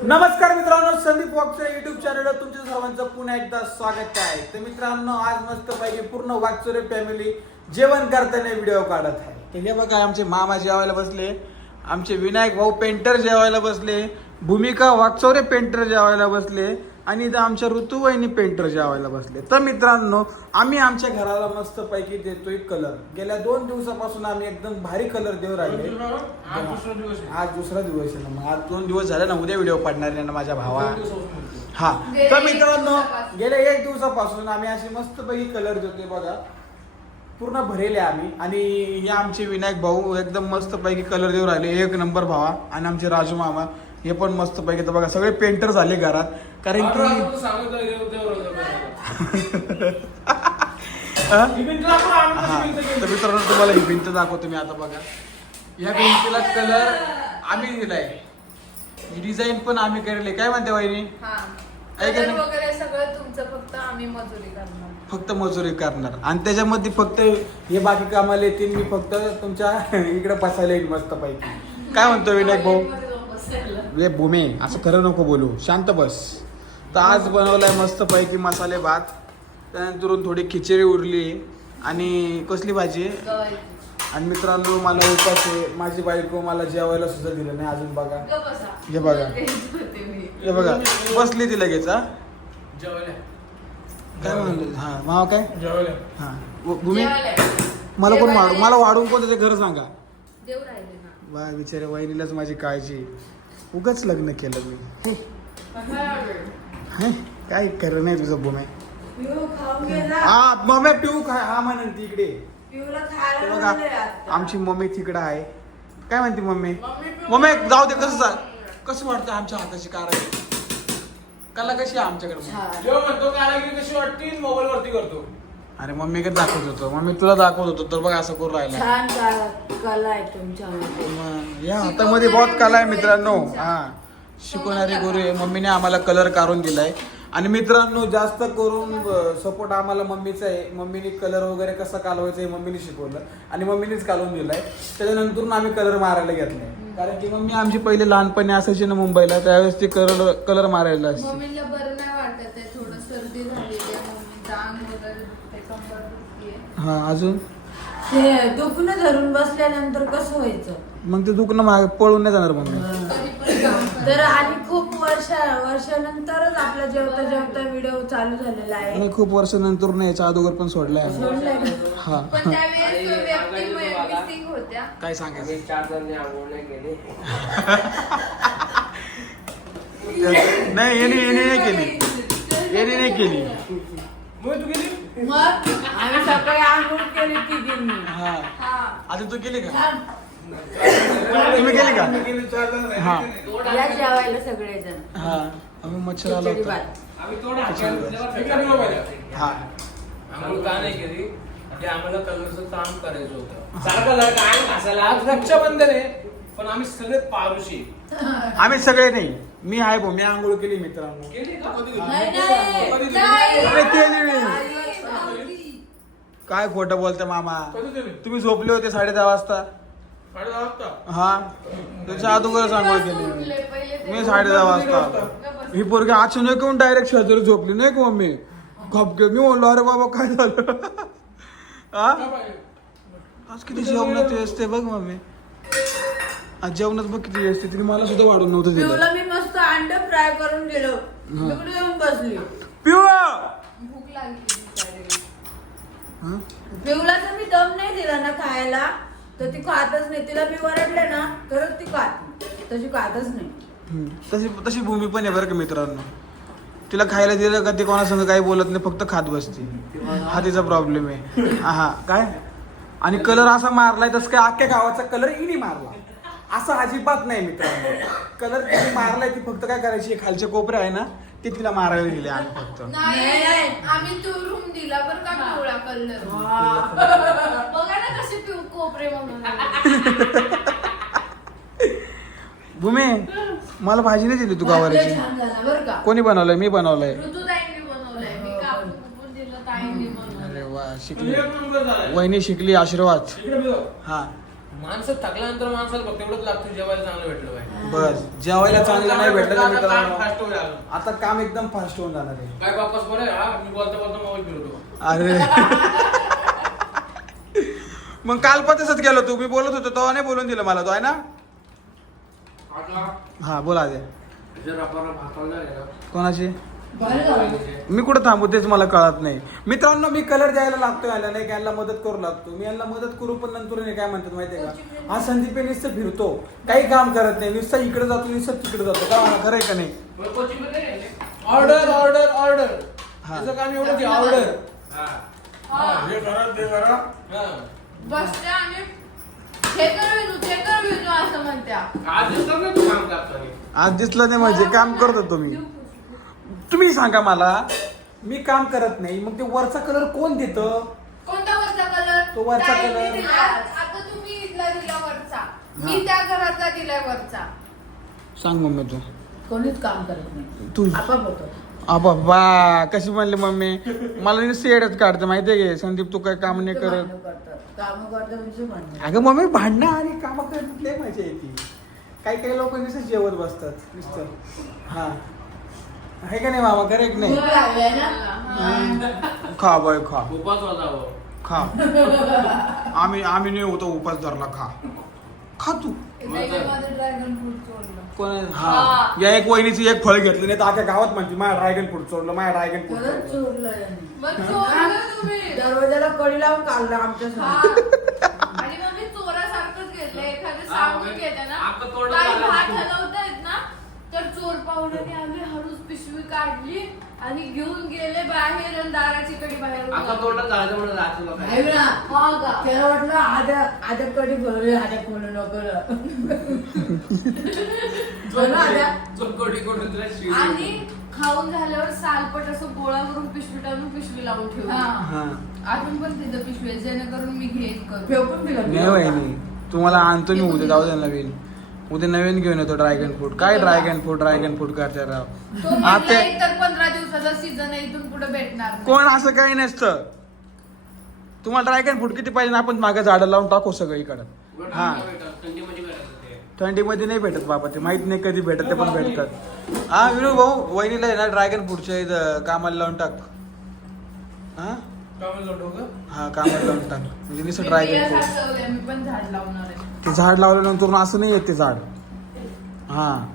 नमस्कार मित्रांनो संदीप वॉकच्या युट्यूब चॅनलवर तुमच्या सर्वांचं पुन्हा एकदा स्वागत आहे. तर मित्रांनो आज मस्त पाहिजे पूर्ण वागचोरे फॅमिली जेवण करताना व्हिडिओ काढत आहे. तर हे बघा आमचे मामा जेवायला बसले आमचे विनायक भाऊ पेंटर जेवायला बसले भूमिका वागचोरे पेंटर जेवायला बसले आणि इथं आमच्या ऋतुवाहिनी पेंटर जेवायला बसले. तर मित्रांनो आम्ही आमच्या घराला मस्त पैकी देतोय कलर गेल्या दोन दिवसापासून आम्ही एकदम भारी कलर देऊ राहिले. आज दुसरा दिवस आहे. आज दुसरा दिवस आहे. ना मग. आज दोन दिवस झाले ना उद्या व्हिडिओ पडणार आहे ना माझ्या भावा. हा. तर मित्रांनो. गेल्या एक दिवसापासून आम्ही अशी मस्त पैकी कलर देतोय बघा. पूर्ण भरेले आम्ही. आणि हे आमचे विनायक भाऊ एकदम मस्त पैकी कलर देऊ राहिले. एक नंबर भावा. आणि आमचे राजू मामा. हे पण मस्त पैकी. तर बघा सगळे पेंटर झाले घरात. कारण की तर. मित्रांनो तुम्हाला ही भिंत दाखवतो मी आता बघा. या भिंतीला कलर आम्ही दिलाय. ही डिझाईन पण आम्ही केलेली काय म्हणते वहिनी? हा. आहे का कलर नाही? वगैरे सगळं तुमचं फक्त आम्ही मजुरी करणार. फक्त मजुरी करणार. आणि त्याच्यामध्ये फक्त हे बाकी कामाला येतील मी फक्त तुमच्या इकडे बसायला येईल मस्त पैकी. काय म्हणतो विनायक भाऊ? रे भूमे असं खरं नको बोलू शांत बस तर आज बनवलाय मस्त पैकी मसाले भात त्यानंतरून थोडी खिचडी उरली आणि कसली भाजी. आणि मित्रांनो मला उपास आहे माझी बायको मला जेवायला सुद्धा दिलं नाही अजून बघा. हे बघा. हे बघा बसली ती लगेच हा. काय म्हणतो हा माव काय. हा भूमी. मला कोण वाढू. मला वाढून कोण त्याचे घर सांगा वा बिचारे वहिनीलाच माझी काळजी उगाच लग्न केलं मी. हे, काय खरं नाही तुझं भूमे हा मम्मी पिऊ काय हा म्हणेन तिकडे इकडे. ते बघा आमची मम्मी तिकडं आहे. काय म्हणते मम्मी? मम्मी जाऊ दे कसं चाल कसं वाटतं आमच्या हाताची कार? कला कशी आहे आमच्याकडे म्हणतो कारागिरी कशी वाटते मोबाईल वरती करतो. अरे मम्मी कडे दाखवत होतो? मम्मी तुला दाखवत होतो तर बघ असं करून राहिला. छान कला कला आहे तुमच्यामध्ये. मग या हातामध्ये बहुत कला आहे मित्रांनो. हा शिकवणारी गुरु आहे. मम्मीने आम्हाला कलर काढून दिलाय. आणि मित्रांनो जास्त करून सपोर्ट आम्हाला मम्मीचा आहे. मम्मीने कलर वगैरे कसा कालवायचा हे मम्मीने शिकवलं. आणि मम्मीनेच काढून दिलाय. त्याच्यानंतर आम्ही कलर मारायला घेतलाय. कारण की मम्मी आमची पहिले लहानपणी असायची ना मुंबईला त्यावेळेस ती कलर कलर मारायला असते. मम्मीला बरं नाही वाटत आहे थोडं सर्दी झालेली आहे मम्मी जांग वगैरे दुखते कंबर दुखते हा अजून? ते दुखणं धरून बसल्यानंतर कसं व्हायचं? मग ते दुखणं मागे पळून नाही जाणार मम्मी तरी आणि खूप वर्ष वर्षानंतरच आपला जेवता जेवता व्हिडिओ चालू झालेला आहे. आणि खूप वर्षानंतर नाही याच्या अगोदर पण सोडलाय आम्ही. सोडलाय. का? हा. पण त्यावेळेस तो व्यक्ती मिसिंग होत्या. काय सांगायचं? चार जण आंघोळ नाही केली नाही येणे येणे नाही केली. येणे नाही केली. मग तू गेली? मग आम्ही सकाळी आंघोळ केली तिघींनी. हा. हा. आता तू केली का. तुम्ही केली का? गेली. हा. या जेवायला सगळेजण. हा. आम्ही मच्छर आलो खिचडी होतो. भात. आम्ही हे. हा. आंघोळ का नाही केली? म्हणजे आम्हाला कलरचं काम करायचं होतं. सारखं घासायला आज रक्षाबंधन आहे पण आम्ही सगळे पारुशी आम्ही सगळे नाही. मी आहे भाऊ. मी आंघोळ केली मित्रांनो. केली का? नाही, नाही. कधी? नाही. अरे. काय खोटं बोलते मामा? कधी दिली? तुम्ही झोपले होते साडे दहा वाजता. साडे दहा वाजता? हा. त्याच्या अगोदरच आंघोळ केली मी ते- साडे दहा वाजता. ही पोरगी अचानक येऊन डायरेक्ट शेजारी झोपली? नाही का मम्मी? खपके मी म्हणलो अरे बाबा काय झालं? हा? काय? आज किती जेवणात असते बघ मम्मी. आज जेवणात बघ किती असते तिने मला सुद्धा वाढून नव्हतं दिलं. मी मस्त अंड फ्राय करून दिलं. तिकडे येऊन बसली. पिऊ भूक लागली? पिऊला तर मी दम नाही दिला ना खायला. तर ती खातच नाही. तिला मी वरडले ना तरच ती खात तशी खातच नाही. हम्म. तशी तशी भूमी पण आहे बरं का मित्रांनो. तिला खायला दिलं का ती कोणासंग काही बोलत नाही फक्त खात बसते. हा तिचा प्रॉब्लेम आहे. हा काय? आणि कलर असा मारलाय तसं काय अख्ख्या गावाचा कलर इनी मारला. असं अजिबात नाही मित्रांनो. कलर मारलाय ती फक्त काय करायची? खालचे कोपरे आहे ना ते तिला मारायला दिले आम्ही फक्त. नाही नाही. आम्ही तू रूम दिला बरं का पिवळा कलर बघा ना कसे पिऊ कोपरे म्हणून. भूमी मला भाजी नाही दिली तू गावाची छान झाला बरं का. कोणी बनवलंय? मी बनवलंय. ऋतुताईंनी बनवलंय. मी कापून कुपून दिलं ताईंनी बनवलं अरे वा तुझी शिकली. वहिनी शिकली आशीर्वाद. बघ. हा. माणसं थकल्यानंतर माणसाला फक्त एवढंच लागतं जेवायला चांगलं भेटलं बस. जेवायला चांगलं नाही भेटलं तर आता मित्रांनो? काम. आता एकदम फास्ट होऊन जाणार आहे. काय बरं हा मी बोलता बोलता मोबाईल फिरतो अरे. मग काल पण तसंच गेलो तू. मी बोलत होतो तेव्हा नाही बोलून दिलं मला. तो आहे ना? आता हा बोला दे जर आपण भाताला झाले ना, कोणाची बरं. मी कुठं थांबू तेच मला कळत नाही. मित्रांनो मी कलर द्यायला लागतो याला नाही का? यांना मदत करू लागतो. मी यांना मदत करू पण नंतर हे काय म्हणतात माहितीये का? हा संदीप नुसतं फिरतो. काही काम करत नाही. नुसतं इकडे जातो नुसतं तिकडे जातो. का म्हणा, खरं आहे का नाही? Order order order. त्याचं काम एवढं की ऑर्डर हा. हा. हे हा. हे. आज दिसलं नाही म्हणजे काम करत होतो मी तुम्ही सांगा मला मी काम करत नाही मग ते वरचा कलर कोण देतं? कोणता वरचा कलर तो वरचा कलर. आता तुम्ही इथला दिला वरचा. मी त्या घरातला दिलाय वरचा. सांग मम्मी तू. कोणीच काम करत नाही. तू. आपाप होतो. अबा बा कशी म्हणली मम्मी? मला नुसतं येडच काढते माहितीये का? संदीप तू काय काम नाही करत. काम म्हणजे म्हणणं. अगं मम्मी भांडणं आणि काम करण्यात लय मजा येते. काही काही लोक नुसतं जेवत बसतात नुसतं. हा. आहे का नाही मामा करे की नाही. खा बाय खा. उपास होता हो. खा. आम्ही आम्ही नाही होतो उपास धरला खा. खा तू. त्याच्यामध्ये ड्रॅगन फ्रूट चोरलं कोण हा. या एक वहिनीची एक फळ घेतली नाही तर अख्या गावात म्हणते माझ्या ड्रॅगन फ्रूट चोरलं माझ्या ड्रॅगन फ्रूट चोरलं. चोरलं यांनी. मग चोरलं तुम्ही. दरवाजाला कडी लावून काढला आमच्या हा. समोर. आणि मग मी चोरासारखंच घेतलं एखादं हा, सांगून मग घेते ना. आपण तोंडात काही घालायचं. भात हलवतायत ना तर चोर पाहुण्याने आम्ही हळूच पिशवी काढली आणि घेऊन गेले बाहेर आणि दाराची कडी बाहेर आता उघडली. तोंडात घालायचं म्हणून राहतो लोकांना. आहे ना. हा का? त्याला वाटलं आद्या आद्या कडी भरली आद्या खोलू नको बोला आद्या जो कोटी कोटी तुला शिवी आणि. खाऊन झाल्यावर सालपट असं गोळा करून पिशवी टाकून पिशवी लावून ठेवली. हा. अजून पण तिथं पिशवी आहे, जेणेकरून मी घेईन करू फेकून दिलं नाही वहिनी तुम्हाला आणतो मी उद्या. जाऊ द्या नवीन. उद्या नवीन घेऊन येतो ड्रॅगन फ्रूट काय ड्रॅगन फ्रूट ड्रॅगन फ्रूट करते राव. तो आता म्हटला एक तर पंधरा दिवसाचा सीझन आहे इथून पुढे भेटणार नाही. कोण असं काही नसतं. तुम्हाला ड्रॅगन फ्रूट किती पाहिजे ना आपण मागे झाडं लावून टाकू सगळं इकडं. हा. थंडीमध्ये नाही भेटत बाबा ते. माहीत नाही कधी भेटत ते पण भेटतात. हा विनू भाऊ वहिनीला आहे ना ड्रॅगन फ्रूटच्या इथं कामाला लावून टाक. हा? हा कामाला लावून टाक. म्हणजे नुसतं लावणार आहे. ते झाड लावल्यानंतर असं नाही येत ते झाड. हा.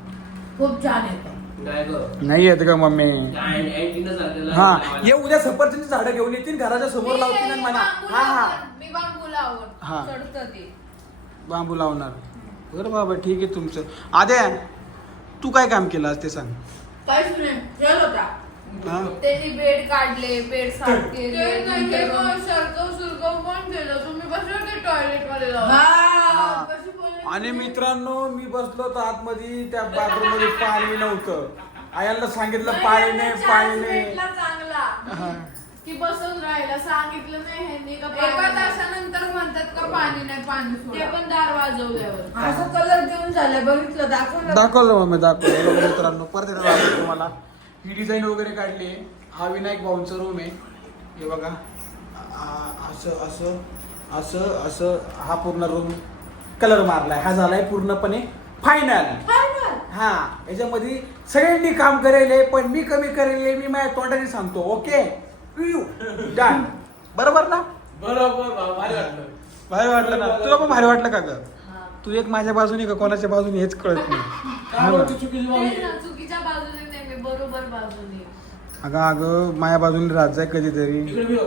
खूप छान येतं. नाही येत का मम्मी. काय हा. ये उद्या सफरचंदची झाडं घेऊन येतील घराच्या समोर लावतील आणि म्हणा. हा हा. लावणार, मी बांबू लावून हा. चढतं ते. बांबू लावणार. बरं बाबा ठीक आहे तुमचं. आद्या तू काय काम केलं आज ते सांग. काहीच नाही. खेळ होता. हा? त्यांनी बेड काढले बेड साफ केले सरकव सुरकव पण केलं तुम्ही बसले होते टॉयलेटमध्ये जाऊन. हा. कशी बोलले आणि? मित्रांनो मी बसलो तर आतमध्ये त्या बाथरूममध्ये पाणी नव्हतं आयांना सांगितलं पाणी नाही चance पाणी नाही भेटला चांगला. की बसून राहायला सांगितलं नाही ह्यांनी का पाणी एका नाही. तासानंतर म्हणतात का पाणी नाही पाणी सोडा. ते पण दार वाजवल्यावर असं कलर देऊन झालं बघितलं दाखवलं दाखवलं मग मी दाखवलं बघा मित्रांनो परत एकदा दाखवतो तुम्हाला ही डिझाईन वगैरे काढली आहे. हा विनायक भाऊंचा रूम आहे. हे बघा. असं असं असं असं हा पूर्ण रूम कलर मारलाय. हा झालाय पूर्णपणे फायनल हा याच्यामध्ये सगळ्यांनी काम करेल पण मी कमी करेल मी माझ्या तोंडाने सांगतो ओके डन बरोबर ना? बरोबर भारी वाटलं. भारी वाटलं ना? तुला पण भारी वाटलं का ग? तू एक माझ्या बाजूने का कोणाच्या बाजूने हेच कळत नाही? चुकीच्या बाजूने बरोबर बाजूने. अगं अगं माझ्या बाजूने राहत जाय कधीतरी. इकडे फिरव.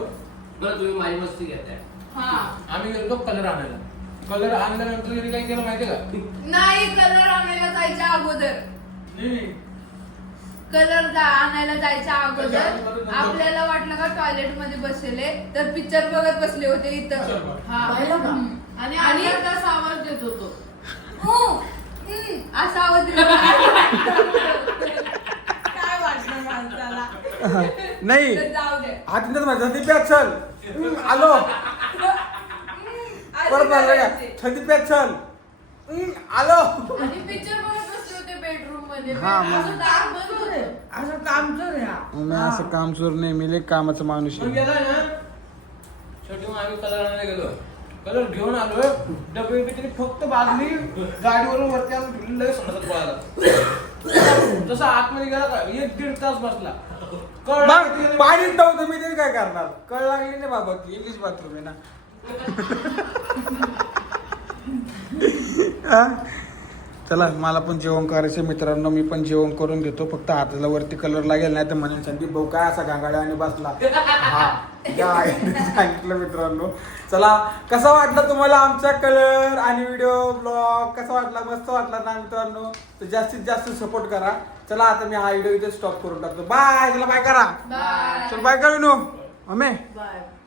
बरं तुम्ही माझी मस्ती घेताय. हा. आम्ही गेलो कलर आणायला. कलर आणल्यानंतर काय केलं माहितीये का? नाही कलर आणायला जायच्या अगोदर. नाही. कलर आणायला जायच्या अगोदर आपल्याला वाटलं का टॉयलेटमध्ये बसले तर पिक्चर बघत बसले होते Picture इथं बघ. हा. पाहिलं का? हम्म. आणि आणि तास आवाज देत होतो. हम्म, असा आवाज दिला नाही. तर जाऊ दे. आत माझा दिप्यात चल. आलो. परत म्हणलं का चल. आलो. आणि पिक्चर बघत बसले होते बेडरूममध्ये. हा, मग. असं दार बंद होतं. असं काम चोर आहे हा. मी असं काम चोर नाही. मी कामाचा माणूस शेवटी आम्ही कलर गेलो. कलर घेऊन आलोय. डबे त्याने फक्त बाजली गाडीवरून वरती आणून ठेवली, लगेच समजत पळाला जसं आतमध्ये गेला का एक दीड तास बसला. कळ मग पाणीच नव्हतं मी तरी काय करणार? कळ लागली नाही बाबा की इंग्लिश बाथरूम आहे ना. हा? चला मला पण जेवण करायचं मित्रांनो मी पण जेवण करून घेतो. फक्त हाताला वरती कलर लागेल नाही तर म्हणेल संदीप भाऊ काय असा गांगाड्या आणि बसला? हा या आईने सांगितलं मित्रांनो. चला कसा वाटला तुम्हाला आमचा कलर आणि व्हिडिओ ब्लॉग कसा वाटला? मस्त वाटला ना मित्रांनो? तर जास्तीत जास्त सपोर्ट करा. चला आता मी हा व्हिडिओ इथे स्टॉप करून टाकतो. बाय चला बाय करा. बाय चल बाय करू नो. अमे. बाय